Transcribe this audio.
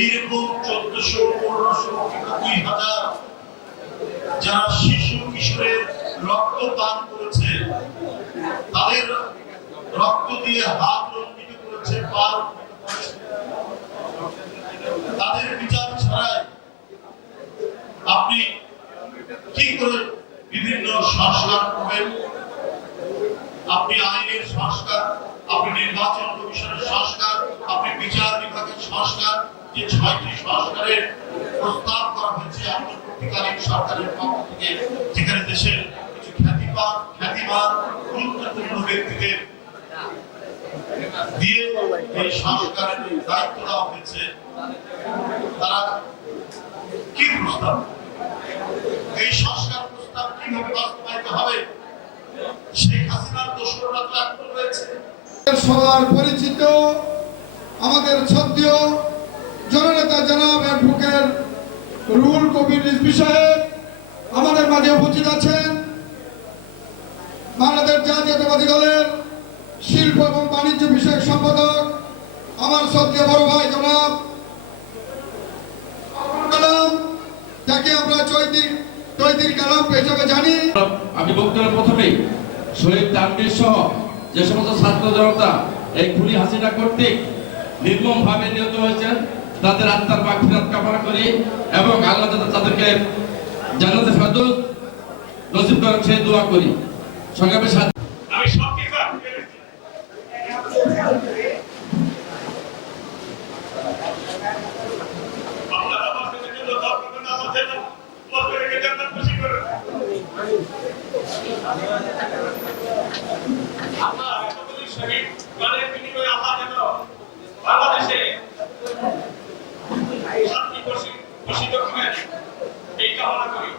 এইরকম 1400, 1500, 2000 যারা শিশু কিশোরের রক্ত পান করেছে, তাদের রক্ত দিয়ে হাত রঞ্জিত করেছে, পা রঞ্জিত করেছে, তাদের বিচার ছাড়াই আপনি কি করে বিভিন্ন সংস্কার করবেন? আপনি আইনের সংস্কার, আপনি নির্বাচন কমিশনের সংস্কার, আপনি বিচার বিভাগের সংস্কার, যে 6টি সংস্কারের প্রস্তাব করা হয়েছে অন্তর্বর্তীকালীন সরকারের পক্ষ থেকে, যেখানে দেশের কিছু খ্যাতিমান গুরুত্বপূর্ণ ব্যক্তিদের দিয়ে এই সংস্কারের দায়িত্ব দেওয়া হয়েছে, তারা কি প্রস্তাব, এই সংস্কার প্রস্তাব কিভাবে বাস্তবায়িত হবে? শেখ হাসিনার দোসররা তো এখন রয়েছে। সবার পরিচিত আমাদের শ্রদ্ধেয় জননেতা জনাব অ্যাডভোকেট রুহুল কবির রিজভী সাহেব আমাদের মাঝে উপস্থিত আছেন। বাংলাদেশ জাতীয়তাবাদী দলের শিল্প এবং বাণিজ্য বিষয়ক সম্পাদক আমার শ্রদ্ধেয় বড় ভাই জনাব কালাম, যাকে আমরা চৈতির কালাম হিসেবে জানি। আমি বক্তব্যের প্রথমেই শহীদ তানভীর সহ যে সমস্ত ছাত্র জনতা এই খুনি হাসিনা কর্তৃক নির্মমভাবে নিহত হয়েছেন, তাদের আত্মার মাগফিরাত কামনা করি এবং আল্লাহ তাদেরকে জান্নাতে ফেরদৌস নসিব করেন সেই দোয়া করি। সংগ্রামের সাথে আমি সব কিছু বাংলাদেশে শান্তি ঘোষিত করেন এই কামনা করি।